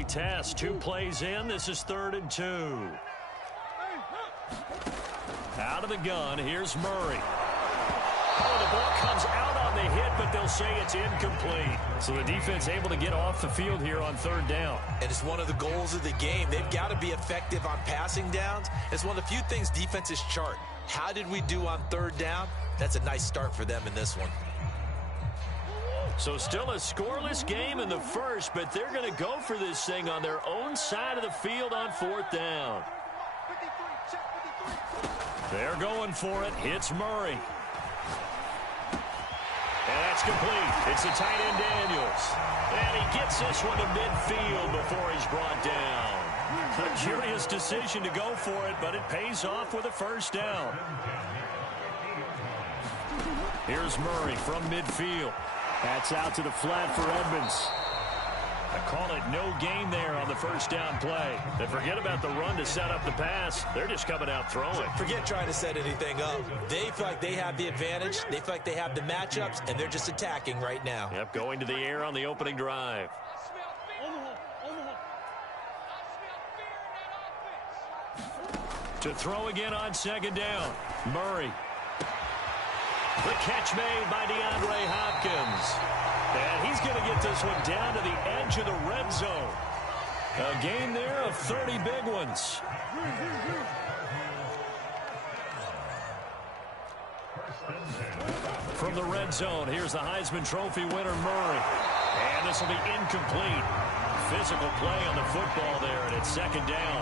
early test. 2 plays in. This is 3rd and 2. Out of the gun, here's Murray. Oh, the ball comes out on the hit, but they'll say it's incomplete. So the defense able to get off the field here on 3rd down. And it's one of the goals of the game. They've got to be effective on passing downs. It's one of the few things defenses chart. How did we do on 3rd down? That's a nice start for them in this one. So still a scoreless game in the first, but they're going to go for this thing on their own side of the field on 4th down. They're going for it. Hits Murray. And that's complete. It's the tight end Daniels. And he gets this one to midfield before he's brought down. A curious decision to go for it, but it pays off with a 1st down. Here's Murray from midfield. That's out to the flat for Edmonds. I call it no gain there on the 1st down play. They forget about the run to set up the pass. They're just coming out throwing. Forget trying to set anything up. They feel like they have the advantage. They feel like they have the matchups, and they're just attacking right now. Yep, going to the air on the opening drive. To throw again on 2nd down. Murray. The catch made by DeAndre Hopkins. And he's going to get this one down to the edge of the red zone. A gain there of 30 big ones. From the red zone, here's the Heisman Trophy winner, Murray. And this will be incomplete. Physical play on the football there, and it's 2nd down.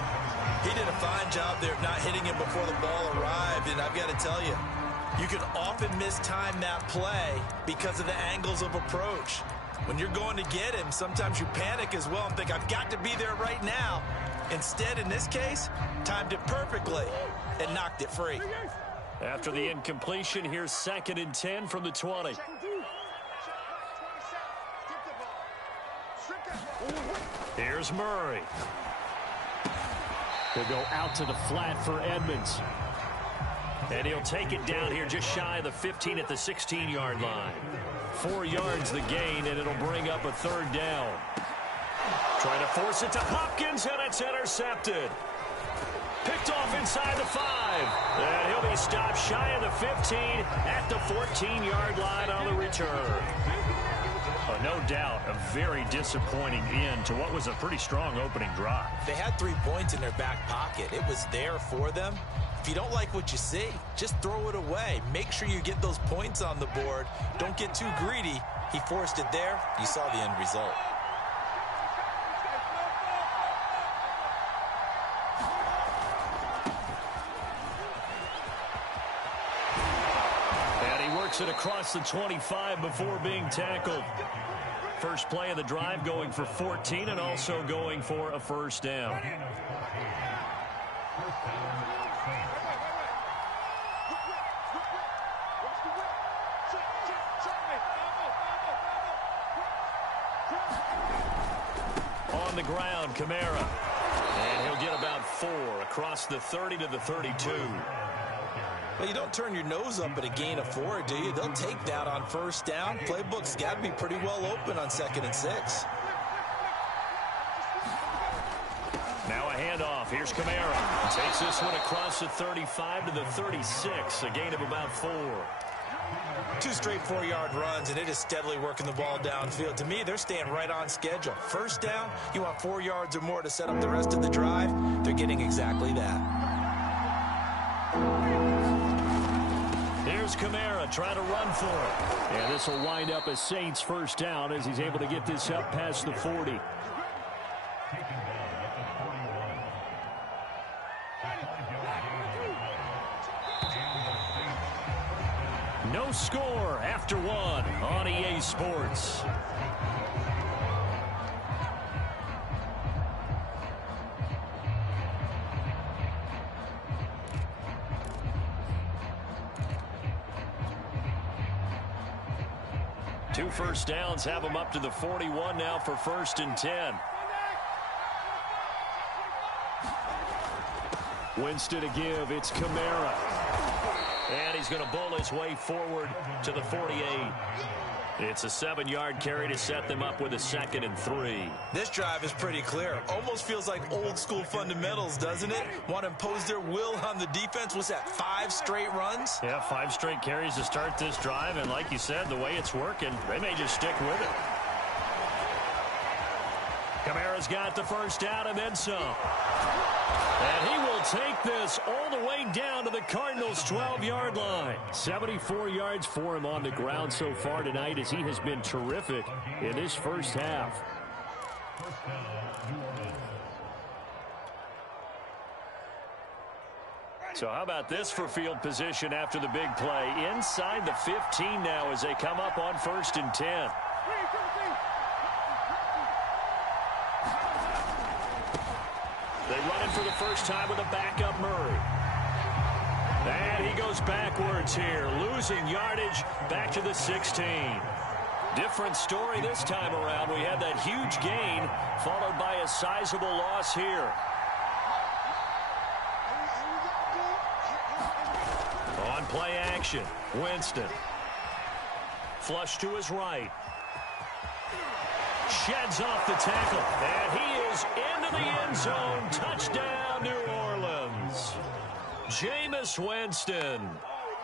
He did a fine job there of not hitting him before the ball arrived, and I've got to tell you, you can often mistime that play because of the angles of approach. When you're going to get him, sometimes you panic as well and think, I've got to be there right now. Instead, in this case, timed it perfectly and knocked it free. After the incompletion, here's 2nd and 10 from the 20. Here's Murray. He'll go out to the flat for Edmonds. And he'll take it down here just shy of the 15 at the 16-yard line. 4 yards the gain, and it'll bring up a 3rd down. Trying to force it to Hopkins, and it's intercepted. Picked off inside the 5. And he'll be stopped shy of the 15 at the 14-yard line on the return. No doubt, a very disappointing end to what was a pretty strong opening drive. They had 3 points in their back pocket. It was there for them. If you don't like what you see, just throw it away. Make sure you get those points on the board. Don't get too greedy. He forced it there. You saw the end result. And he works it across the 25 before being tackled. First play of the drive going for 14 and also going for a 1st down. On the ground, Kamara. And he'll get about 4 across the 30 to the 32. Well, you don't turn your nose up at a gain of 4, do you? They'll take that on 1st down. Playbook's got to be pretty well open on 2nd and 6. Now a handoff. Here's Kamara. Takes this one across the 35 to the 36. A gain of about 4. 2 straight 4-yard runs, and it is steadily working the ball downfield. To me, they're staying right on schedule. 1st down, you want 4 yards or more to set up the rest of the drive. They're getting exactly that. Here's Kamara trying to run for it. And this will wind up a Saints 1st down as he's able to get this up past the 40. No score after 1 on EA Sports. Two 1st downs have them up to the 41 now for 1st and 10. Winston to give. It's Kamara. And he's going to bowl his way forward to the 48. It's a 7-yard carry to set them up with a 2nd and 3. This drive is pretty clear. Almost feels like old school fundamentals, doesn't it? Want to impose their will on the defense. Was that 5 straight runs? Yeah, 5 straight carries to start this drive. And like you said, the way it's working, they may just stick with it. Kamara's got the first down and then some. And he will take this all the way down to the Cardinals' 12-yard line. 74 yards for him on the ground so far tonight as he has been terrific in this first half. So how about this for field position after the big play? Inside the 15 now as they come up on 1st and 10. They run it for the first time with a backup Murray. And he goes backwards here, losing yardage back to the 16. Different story this time around. We had that huge gain followed by a sizable loss here. On play action, Winston. Flush to his right. Sheds off the tackle, and he is into the end zone. Touchdown, New Orleans. Jameis Winston,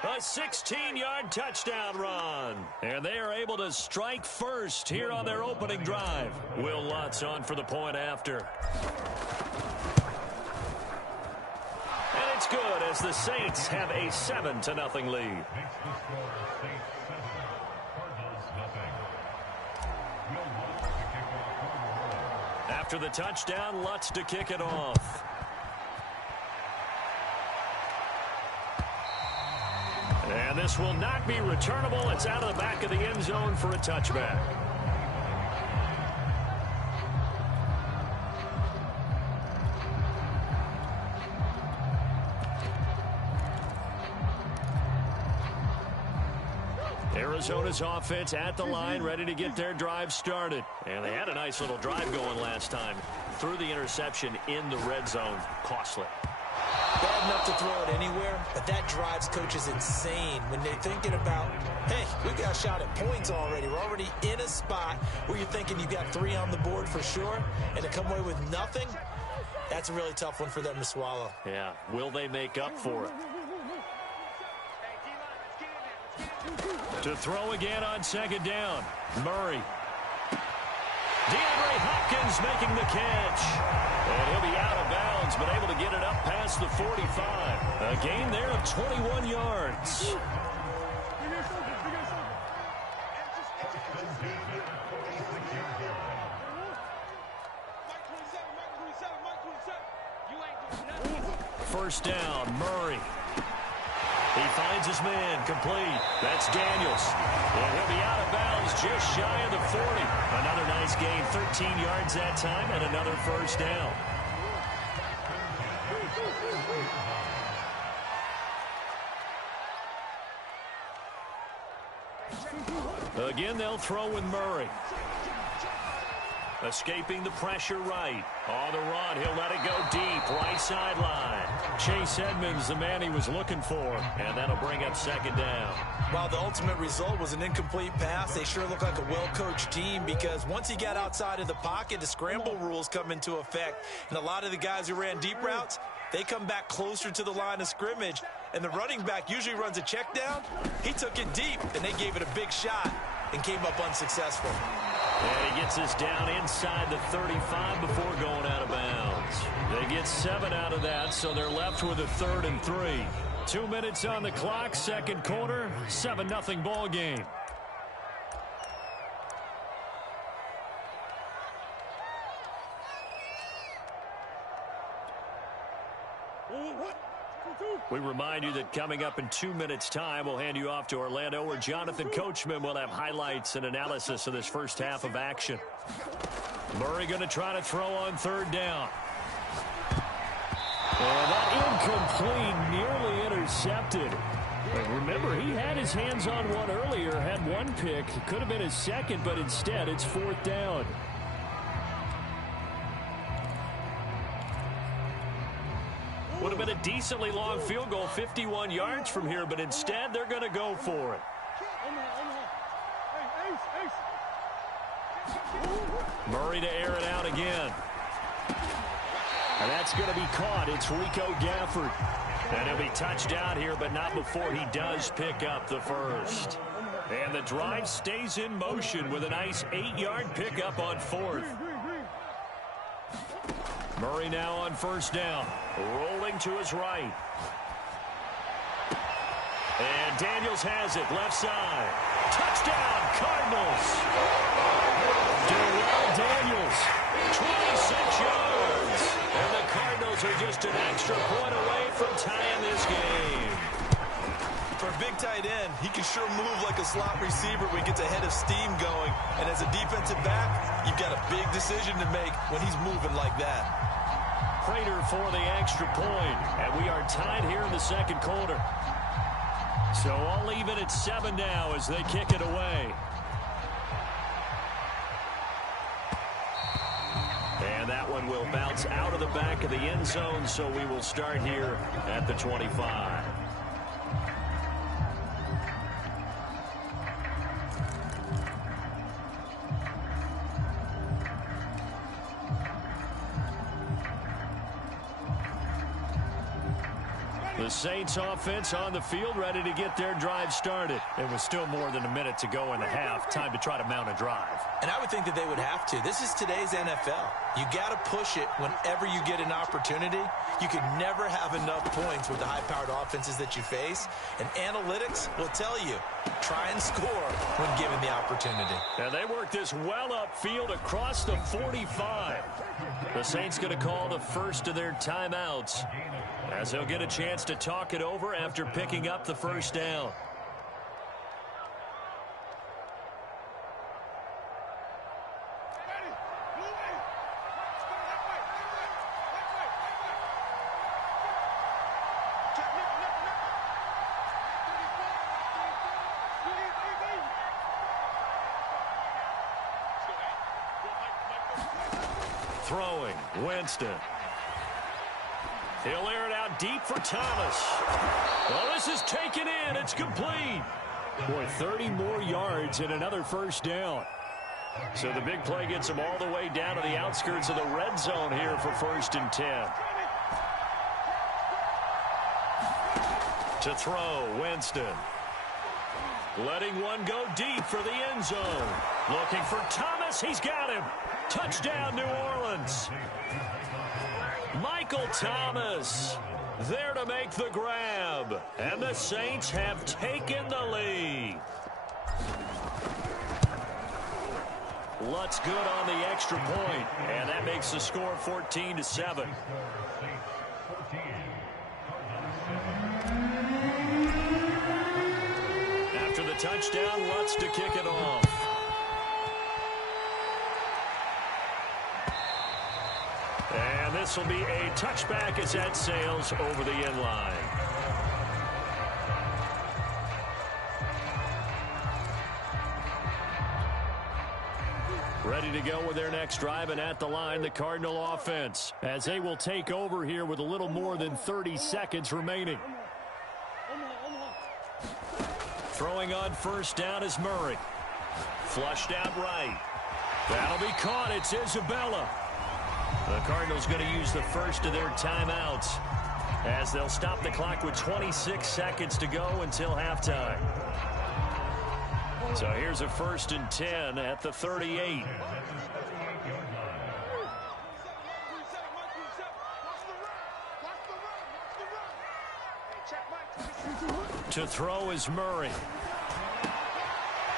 a 16-yard touchdown run. And they are able to strike first here on their opening drive. Will Lutz on for the point after. And it's good as the Saints have a 7-0 lead. After the touchdown, Lutz to kick it off. And this will not be returnable. It's out of the back of the end zone for a touchback. Arizona's offense at the line, ready to get their drive started. And they had a nice little drive going last time. Threw the interception in the red zone. Costly. Bad enough to throw it anywhere, but that drives coaches insane when they're thinking about, hey, we got a shot at points already. We're already in a spot where you're thinking you got 3 on the board for sure, and to come away with nothing, that's a really tough one for them to swallow. Yeah, will they make up for it? To throw again on 2nd down. Murray. DeAndre Hopkins making the catch. And he'll be out of bounds, but able to get it up past the 45. A gain there of 21 yards. First down, Murray. He finds his man, complete. That's Daniels. And he'll be out of bounds just shy of the 40. Another nice gain, 13 yards that time, and another first down. Again, they'll throw with Murray. Escaping the pressure right. On the run, he'll let it go deep. Right sideline. Chase Edmonds, the man he was looking for. And that'll bring up 2nd down. While the ultimate result was an incomplete pass, they sure look like a well-coached team because once he got outside of the pocket, the scramble rules come into effect. And a lot of the guys who ran deep routes, they come back closer to the line of scrimmage. And the running back usually runs a check down. He took it deep, and they gave it a big shot and came up unsuccessful. And he gets this down inside the 35 before going out of bounds. They get 7 out of that, so they're left with a 3rd and 3. 2 minutes on the clock, 2nd quarter, 7-0 ball game. We remind you that coming up in 2 minutes' time, we'll hand you off to Orlando, where Jonathan Coachman will have highlights and analysis of this first half of action. Murray going to try to throw on 3rd down. And that incomplete, nearly intercepted. But remember, he had his hands on one earlier, had one pick. It could have been his 2nd, but instead it's 4th down. Would have been a decently long field goal, 51 yards from here, but instead they're going to go for it. Murray to air it out again. And that's going to be caught. It's Rico Gafford. And he'll be touched out here, but not before he does pick up the first. And the drive stays in motion with a nice 8-yard pickup on fourth. Murray now on first down. Rolling to his right. And Daniels has it, left side. Touchdown, Cardinals. Darrell Daniels, 26 yards. And the Cardinals are just an extra point away from tying this game. For a big tight end, he can sure move like a slot receiver when he gets a head of steam going. And as a defensive back, you've got a big decision to make when he's moving like that. Prater for the extra point. And we are tied here in the second quarter. So I'll leave it at 7 now as they kick it away. And that one will bounce out of the back of the end zone, so we will start here at the 25. The Saints offense on the field, ready to get their drive started. It was still more than a minute to go in the half. Time to try to mount a drive. And I would think that they would have to. This is today's NFL. You got to push it whenever you get an opportunity. You can never have enough points with the high-powered offenses that you face. And analytics will tell you, try and score when given the opportunity. And they work this well upfield across the 45. The Saints going to call the first of their timeouts, as they'll get a chance to talk it over after picking up the first down. Throwing, Winston. He'll air it out deep for Thomas. Well, this is taken in. It's complete. Boy, 30 more yards and another first down. So the big play gets him all the way down to the outskirts of the red zone here for 1st and 10. To throw, Winston. Letting one go deep for the end zone. Looking for Thomas. He's got him. Touchdown, New Orleans. Michael Thomas there to make the grab. And the Saints have taken the lead. Lutz good on the extra point, and that makes the score 14-7. After the touchdown, Lutz to kick it off. And this will be a touchback as that sails over the end line. Ready to go with their next drive, and at the line, the Cardinal offense, as they will take over here with a little more than 30 seconds remaining. Throwing on first down is Murray. Flushed out right. That'll be caught. It's Isabella. The Cardinals going to use the first of their timeouts, as they'll stop the clock with 26 seconds to go until halftime. So here's a 1st and 10 at the 38. To throw is Murray.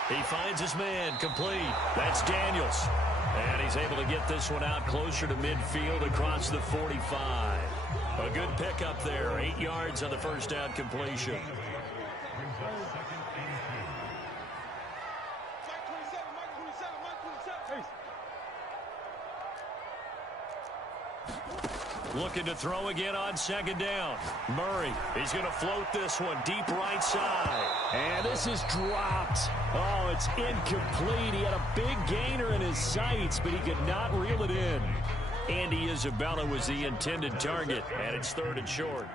He finds his man, complete. That's Daniels. And he's able to get this one out closer to midfield across the 45. A good pickup there. 8 yards on the first down completion. Looking to throw again on 2nd down. Murray, he's going to float this one deep right side. And this is dropped. Oh, it's incomplete. He had a big gainer in his sights, but he could not reel it in. Andy Isabella was the intended target, and it's 3rd and short.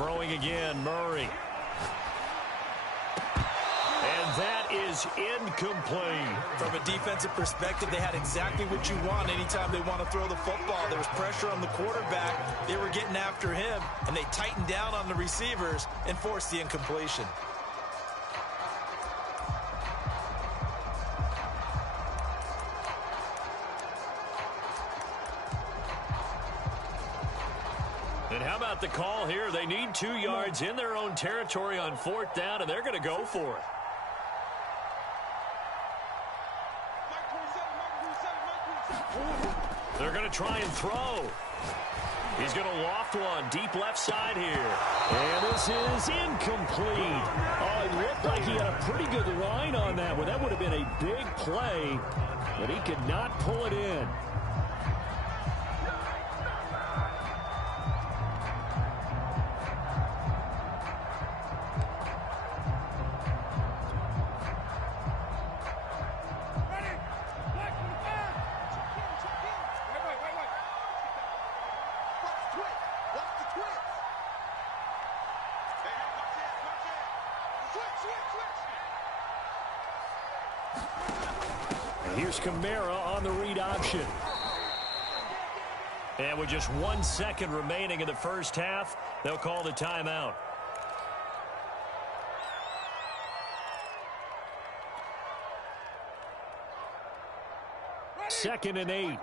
Throwing again, Murray. And that is incomplete. From a defensive perspective, they had exactly what you want anytime they want to throw the football. There was pressure on the quarterback. They were getting after him, and they tightened down on the receivers and forced the incompletion. And how about the call here? They need 2 yards in their own territory on 4th down, and they're going to go for it. They're going to try and throw. He's going to loft one deep left side here. And this is incomplete. Oh, it looked like he had a pretty good line on that one. That would have been a big play, but he could not pull it in. Here's Kamara on the read option. And with just 1 second remaining in the first half, they'll call the timeout. Second and 8.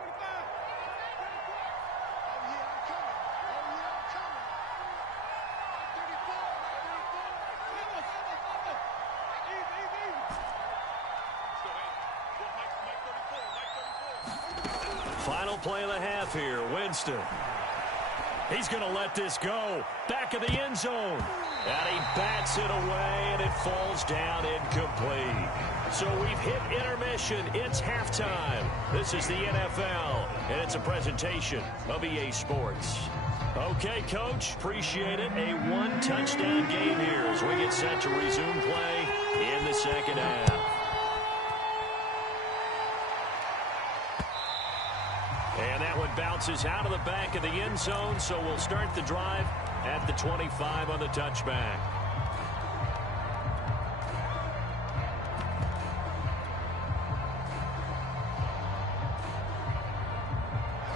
Final play of the half here. Winston. He's going to let this go. Back of the end zone. And he bats it away, and it falls down incomplete. So we've hit intermission. It's halftime. This is the NFL, and it's a presentation of EA Sports. Okay, Coach, appreciate it. A 1-touchdown game here as we get set to resume play in the second half. And that one bounces out of the back of the end zone, so we'll start the drive at the 25 on the touchback.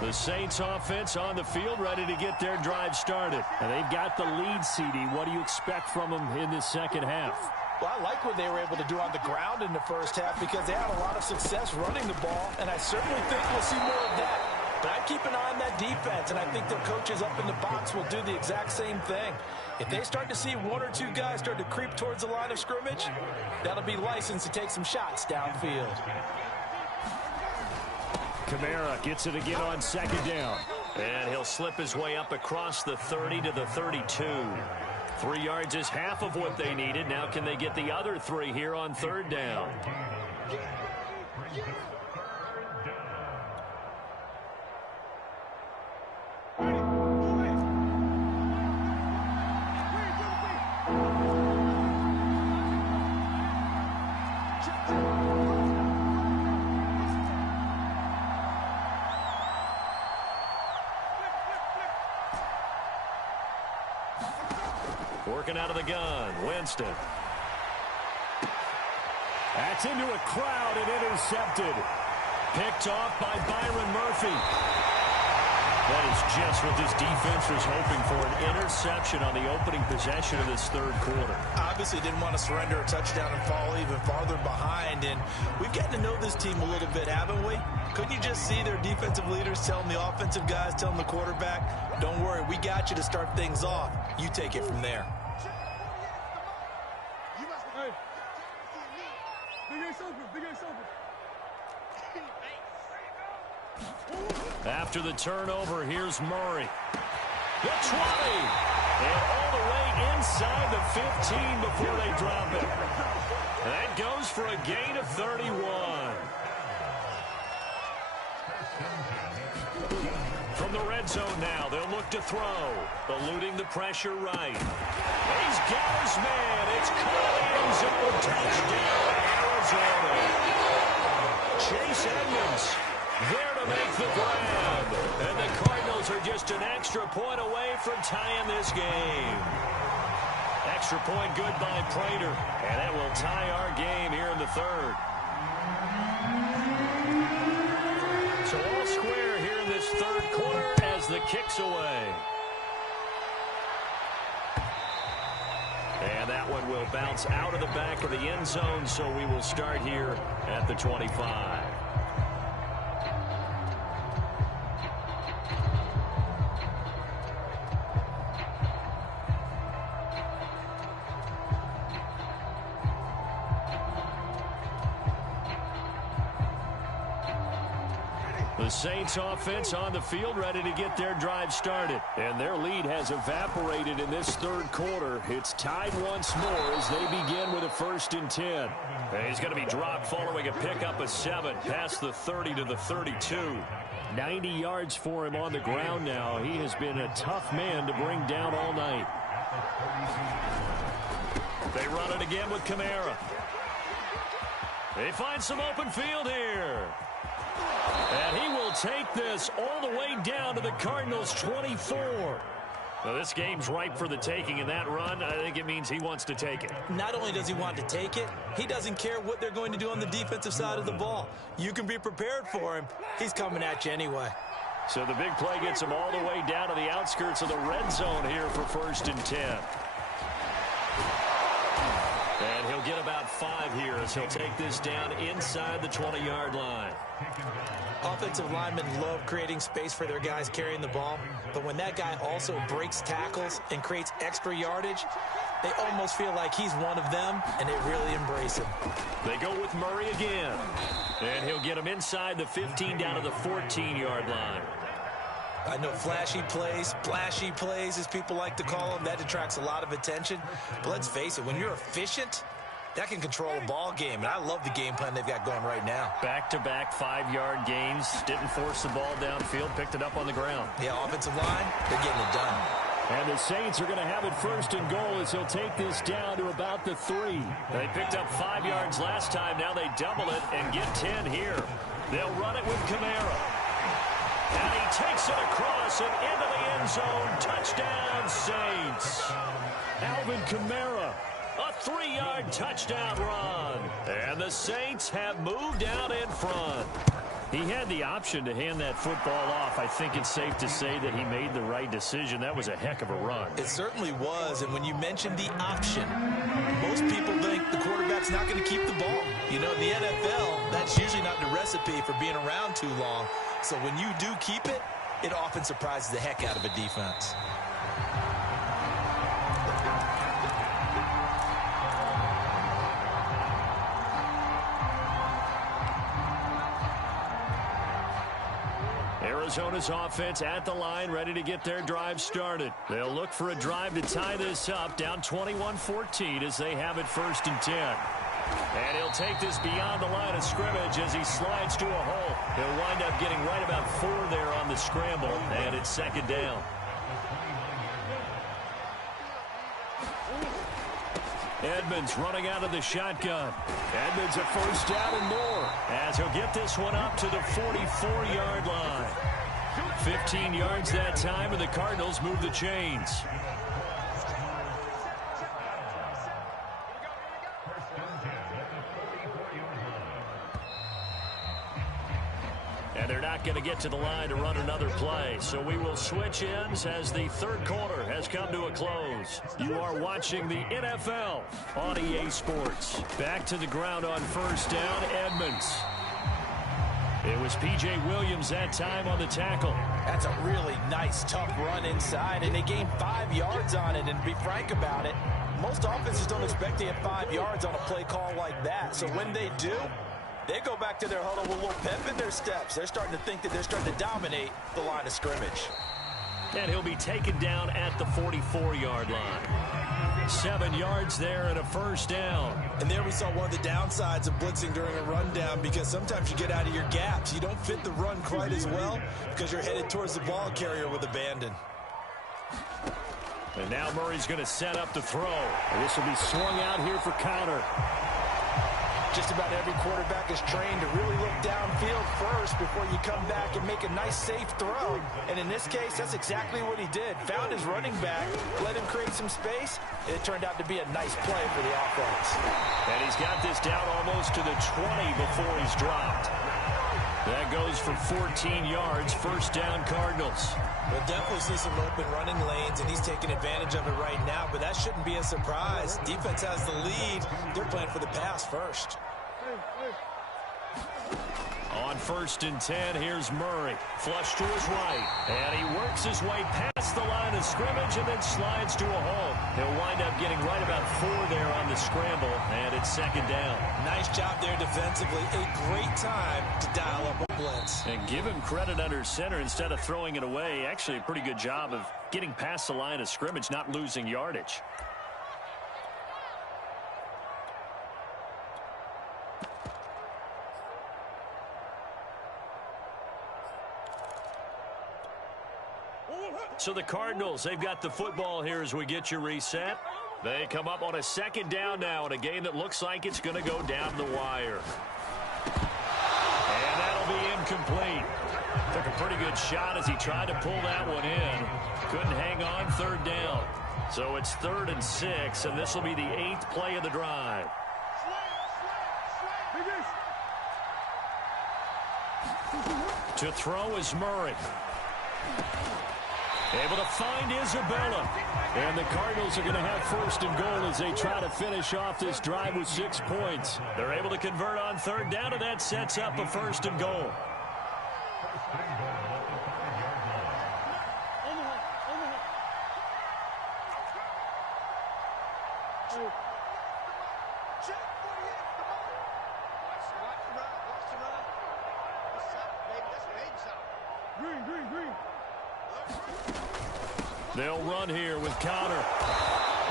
The Saints offense on the field, ready to get their drive started. And they've got the lead, CD. What do you expect from them in this second half? Well, I like what they were able to do on the ground in the first half because they had a lot of success running the ball, and I certainly think we'll see more of that. But I keep an eye on that defense, and I think their coaches up in the box will do the exact same thing. If they start to see 1 or 2 guys start to creep towards the line of scrimmage, that'll be license to take some shots downfield. Kamara gets it again on second down. And he'll slip his way up across the 30 to the 32. 3 yards is half of what they needed. Now can they get the other 3 here on 3rd down? Working out of the gun, Winston. That's into a crowd and intercepted. Picked off by Byron Murphy. That is just what this defense was hoping for, an interception on the opening possession of this 3rd quarter. Obviously didn't want to surrender a touchdown and fall even farther behind, and we've gotten to know this team a little bit, haven't we? Couldn't you just see their defensive leaders telling the offensive guys, telling the quarterback, don't worry, we got you to start things off. You take it from there. After the turnover, here's Murray. The 20. And all the way inside the 15 before they drop it. That goes for a gain of 31. From the red zone now, they'll look to throw. Eluding the pressure right. He's got his man. It's caught in the end zone. Touchdown, Arizona. Chase Edmonds There to make the grab. And the Cardinals are just an extra point away from tying this game. Extra point good by Prater. And that will tie our game here in the third. So all square here in this third quarter as the kick's away. And that one will bounce out of the back of the end zone, so we will start here at the 25. The Saints offense on the field, ready to get their drive started. And their lead has evaporated in this third quarter. It's tied once more as they begin with a 1st and 10. And he's going to be dropped following a pickup of 7 past the 30 to the 32. 90 yards for him on the ground now. He has been a tough man to bring down all night. They run it again with Kamara. They find some open field here. And he will take this all the way down to the Cardinals' 24. Now, this game's ripe for the taking, and that run, I think it means he wants to take it. Not only does he want to take it, he doesn't care what they're going to do on the defensive side of the ball. You can be prepared for him. He's coming at you anyway. So the big play gets him all the way down to the outskirts of the red zone here for 1st and 10. And he'll get about 5 here as he'll take this down inside the 20-yard line. Offensive linemen love creating space for their guys carrying the ball, but when that guy also breaks tackles and creates extra yardage, they almost feel like he's one of them, and they really embrace him. They go with Murray again, and he'll get him inside the 15 down to the 14-yard line. I know flashy plays, splashy plays, as people like to call them, that attracts a lot of attention. But let's face it, when you're efficient, that can control a ball game, and I love the game plan they've got going right now. Back-to-back 5-yard gains, didn't force the ball downfield, picked it up on the ground. Yeah, offensive line, they're getting it done. And the Saints are going to have it 1st and goal as he'll take this down to about the 3. They picked up 5 yards last time, now they double it and get 10 here. They'll run it with Kamara. And he takes it across and into the end zone. Touchdown, Saints. Alvin Kamara, a 3-yard touchdown run. And the Saints have moved out in front. He had the option to hand that football off. I think it's safe to say that he made the right decision. That was a heck of a run. It certainly was, and when you mentioned the option, most people think the quarterback's not going to keep the ball. You know, in the NFL, that's usually not the recipe for being around too long. So when you do keep it, it often surprises the heck out of a defense. Arizona's offense at the line, ready to get their drive started. They'll look for a drive to tie this up, down 21-14 as they have it 1st and 10. And he'll take this beyond the line of scrimmage as he slides to a hole. He'll wind up getting right about 4 there on the scramble, and it's 2nd down. Edmonds running out of the shotgun. Edmonds a 1st down and more as he'll get this one up to the 44-yard line. 15 yards that time, and the Cardinals move the chains. And they're not going to get to the line to run another play. So we will switch ends as the third quarter has come to a close. You are watching the NFL on EA Sports. Back to the ground on 1st down, Edmonds. It was P.J. Williams that time on the tackle. That's a really nice, tough run inside, and they gained 5 yards on it. And to be frank about it, most offenses don't expect to get 5 yards on a play call like that. So when they do, they go back to their huddle with a little pep in their steps. They're starting to think that they're starting to dominate the line of scrimmage. And he'll be taken down at the 44-yard line. 7 yards there and a 1st down. And there we saw one of the downsides of blitzing during a rundown, because sometimes you get out of your gaps. You don't fit the run quite as well because you're headed towards the ball carrier with abandon. And now Murray's going to set up the throw. And this will be swung out here for counter. Just about every quarterback is trained to really look downfield first before you come back and make a nice, safe throw. And in this case, that's exactly what he did. Found his running back, let him create some space, and it turned out to be a nice play for the offense. And he's got this down almost to the 20 before he's dropped. That goes for 14 yards, first down Cardinals. We'll definitely see some open running lanes, and he's taking advantage of it right now, but that shouldn't be a surprise. Defense has the lead. They're playing for the pass first. On 1st and 10, here's Murray. Flush to his right. And he works his way past the line of scrimmage and then slides to a halt. He'll wind up getting right about 4 there on the scramble, and it's 2nd down. Nice job there defensively. A great time to dial up a blitz. And give him credit under center instead of throwing it away. Actually, a pretty good job of getting past the line of scrimmage, not losing yardage. So the Cardinals, they've got the football here as we get you reset. They come up on a 2nd down now in a game that looks like it's going to go down the wire. And that'll be incomplete. Took a pretty good shot as he tried to pull that one in. Couldn't hang on, 3rd down. So it's 3rd and 6, and this will be the 8th play of the drive. To throw is Murray. Able to find Isabella. And the Cardinals are going to have 1st and goal as they try to finish off this drive with 6 points. They're able to convert on 3rd down, and that sets up a 1st and goal. They'll run here with Connor.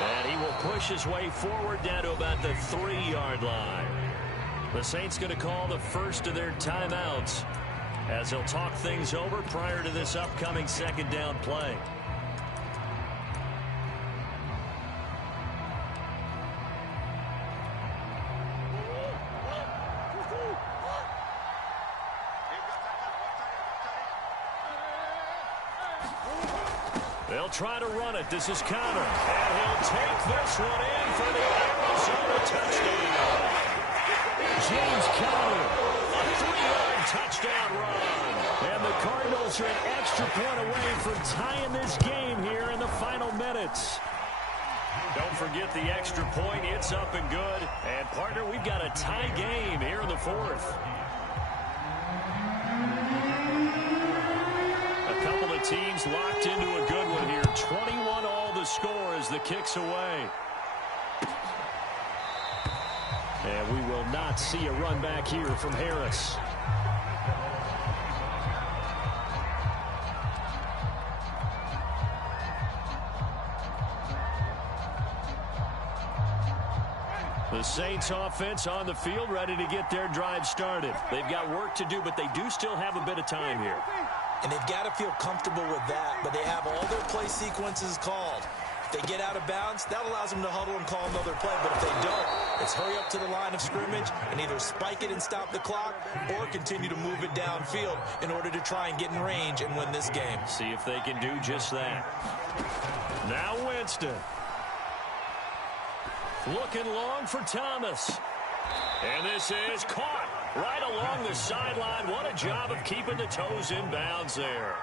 And he will push his way forward down to about the 3-yard line. The Saints going to call the first of their timeouts as they'll talk things over prior to this upcoming 2nd down play. They'll try to run it. This is Connor. And he'll take this one in for the Arizona touchdown. James Conner, a 3-yard touchdown run. And the Cardinals are an extra point away from tying this game here in the final minutes. Don't forget the extra point. It's up and good. And, partner, we've got a tie game here in the 4th. Teams locked into a good one here. 21 all the score as the kick's away. And we will not see a run back here from Harris. The Saints offense on the field ready to get their drive started. They've got work to do, but they do still have a bit of time here. And they've got to feel comfortable with that, but they have all their play sequences called. If they get out of bounds, that allows them to huddle and call another play, but if they don't, it's hurry up to the line of scrimmage and either spike it and stop the clock or continue to move it downfield in order to try and get in range and win this game. See if they can do just that. Now Winston. Looking long for Thomas. And this is caught right along the sideline. What a job of keeping the toes in bounds there.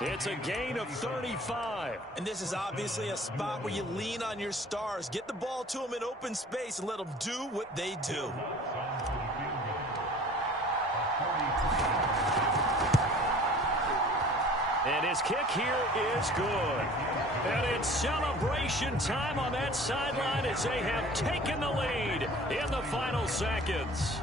It's a gain of 35. And this is obviously a spot where you lean on your stars. Get the ball to them in open space and let them do what they do. And his kick here is good. And it's celebration time on that sideline as they have taken the lead in the final seconds.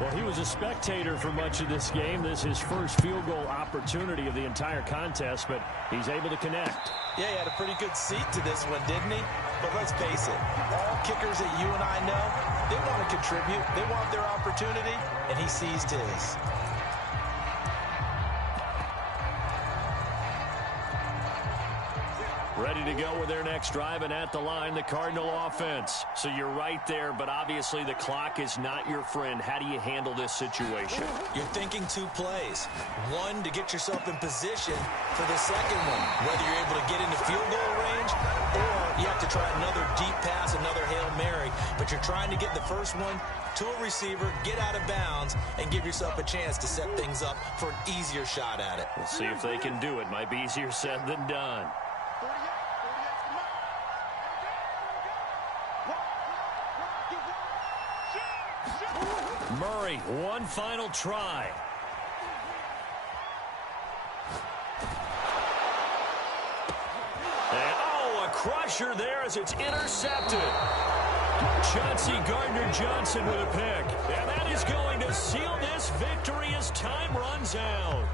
Well, he was a spectator for much of this game. This is his first field goal opportunity of the entire contest, but he's able to connect. Yeah, he had a pretty good seat to this one, didn't he? But let's face it, all kickers that you and I know, they want to contribute. They want their opportunity, and he seized his. Ready to go with their next drive, and at the line, the Cardinal offense. So you're right there, but obviously the clock is not your friend. How do you handle this situation? You're thinking 2 plays. One, to get yourself in position for the second one, whether you're able to get into field goal range or you have to try another deep pass, another Hail Mary, but you're trying to get the first one to a receiver, get out of bounds, and give yourself a chance to set things up for an easier shot at it. We'll see if they can do it. Might be easier said than done. Murray, one final try. And, oh, a crusher there as it's intercepted. Chauncey Gardner-Johnson with a pick. And that is going to seal this victory as time runs out.